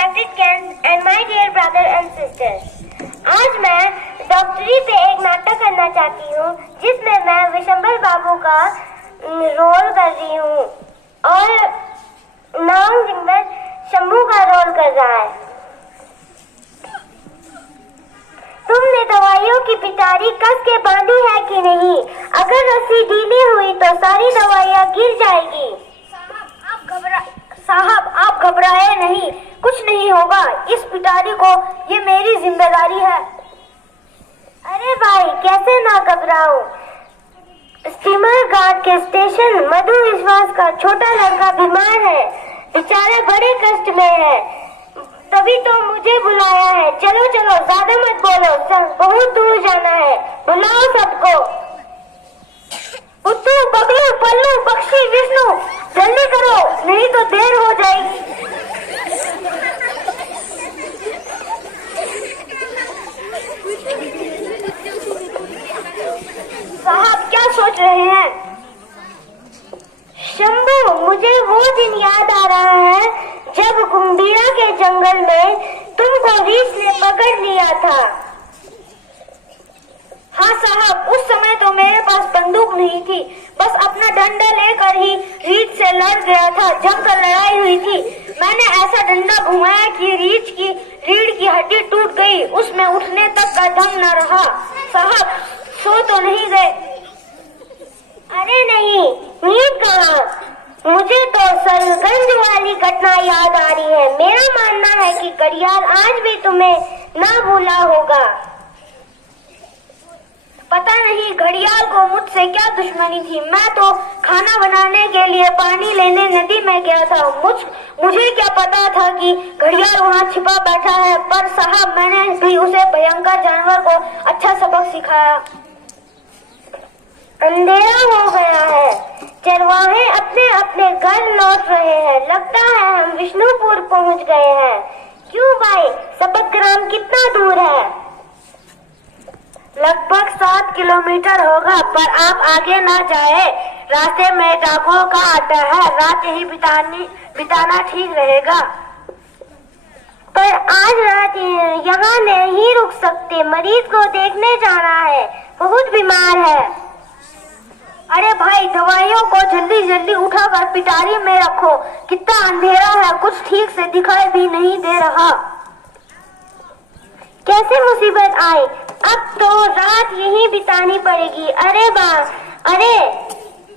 respected guests and my dear brother and sisters. आज मैं डॉक्टरी पे एक नाटक करना चाहती हूँ जिसमें मैं विशंबर बाबू का रोल कर रही हूँ और नाम सिंगर शंभू का रोल कर रहा है। तुमने दवाइयों की पिटारी कस के बांधी है कि नहीं? अगर रस्सी ढीली हुई तो सारी दवाइयाँ गिर जाएगी। साहब आप घबराए नहीं, कुछ नहीं होगा। इस पिटारी को ये मेरी जिम्मेदारी है। अरे भाई कैसे ना घबराऊं। स्टीमर घाट के स्टेशन मधु विश्वास का छोटा लड़का बीमार है, बेचारा बड़े कष्ट में है, तभी तो मुझे बुलाया है। चलो चलो ज्यादा मत बोलो, बहुत दूर जाना है, बुलाओ सबको। उट्टू, बगलू, पल्लू, बख्शी, विष्णु, जल्दी करो नहीं तो देर हो जाएगी। साहब क्या सोच रहे हैं? शंभू, मुझे वो दिन याद आ रहा है जब कुंभीरा के जंगल में तुमको रीछ ने पकड़ लिया था। हाँ साहब, उस समय तो मेरे पास बंदूक नहीं थी, बस अपना डंडा लेकर ही रीछ से लड़ गया था। जमकर लड़ाई हुई थी। मैंने ऐसा डंडा घुमाया कि रीछ की रीढ़ की हड्डी टूट गई, उसमें उठने तक का दम न रहा। साहब सो तो नहीं गए? अरे नहीं, नींद कहाँ? मुझे तो सरगंज वाली घटना याद आ रही है। मेरा मानना है कि घड़ियाल आज भी तुम्हें ना भूला होगा। पता नहीं घड़ियाल को मुझसे क्या दुश्मनी थी। मैं तो खाना बनाने के लिए पानी लेने नदी में गया था। मुझे क्या पता था कि घड़ियाल वहाँ छिपा बैठा है। पर साहब मैंने भी उसे भयंकर जानवर को अच्छा सबक सिखाया। अंधेरा हो गया है, चरवाहे अपने अपने घर लौट रहे हैं। लगता है हम विष्णुपुर पहुँच गए हैं। क्यों भाई, सबतग्राम कितना दूर है? लगभग 7 किलोमीटर होगा, पर आप आगे ना जाए। रास्ते में डाकुओं का अड्डा है, रात यही बिताना ठीक रहेगा। पर आज रात यहाँ नहीं रुक सकते, मरीज को देखने जाना है, बहुत बीमार है। अरे भाई दवाइयों को जल्दी जल्दी उठाकर पिटारी में रखो, कितना अंधेरा है, कुछ ठीक से दिखाई भी नहीं दे रहा। कैसे मुसीबत आई, अब तो रात यहीं बितानी पड़ेगी। अरे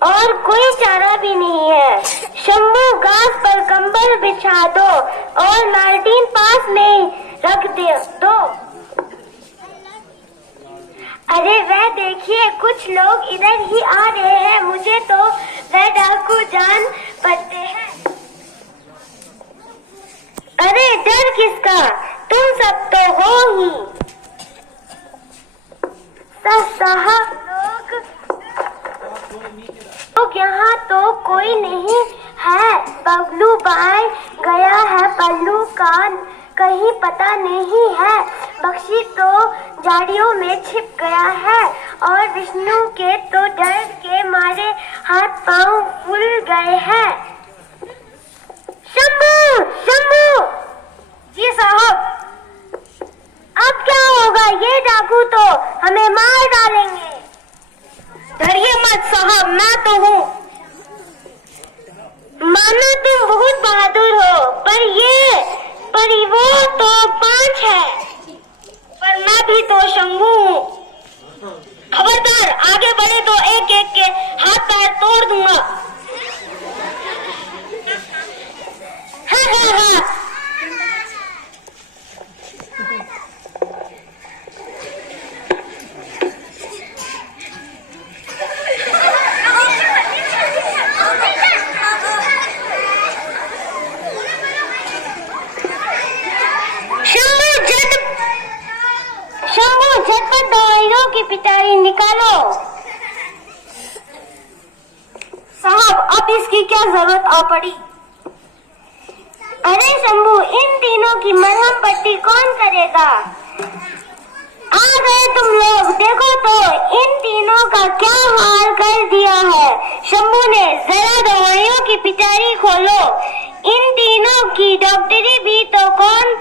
और कोई चारा भी नहीं है। शंभू घास पर कंबल बिछा दो और लालटीन पास में रख दो। अरे वह देखिए, कुछ लोग इधर ही आ रहे हैं। मुझे तो वह डाकू जान पड़ते हैं। अरे डर किसका, तुम सब तो हो ही। साहब लोग यहाँ तो कोई नहीं है। बबलू भाई गया है, पल्लू का कहीं पता नहीं है, बख्शी तो झाड़ियों में छिप गया है और विष्णु के तो डर के मारे हाथ पांव फूल गए हैं। शंभू, शंभू। जी साहब। अब क्या होगा, ये डाकू तो हमें मार डालेंगे। डरिए मत साहब, मैं तो हूँ। मानो तुम बहुत बहादुर हो, पर वो तो 5 है। पर मैं भी तो शंभू हूँ। खबरदार, आगे बढ़े तो एक एक के हाथ पैर तोड़ दूंगा। हाँ। झटपट दवाइयों की पिटारी निकालो। साहब अब इसकी क्या जरूरत आ पड़ी? अरे शंभू, इन तीनों की मरहम पट्टी कौन करेगा? आ गए तुम लोग, देखो तो इन तीनों का क्या हाल कर दिया है शंभू ने। जरा दवाइयों की पिटारी खोलो। इन तीनों की डॉक्टरी भी तो कौन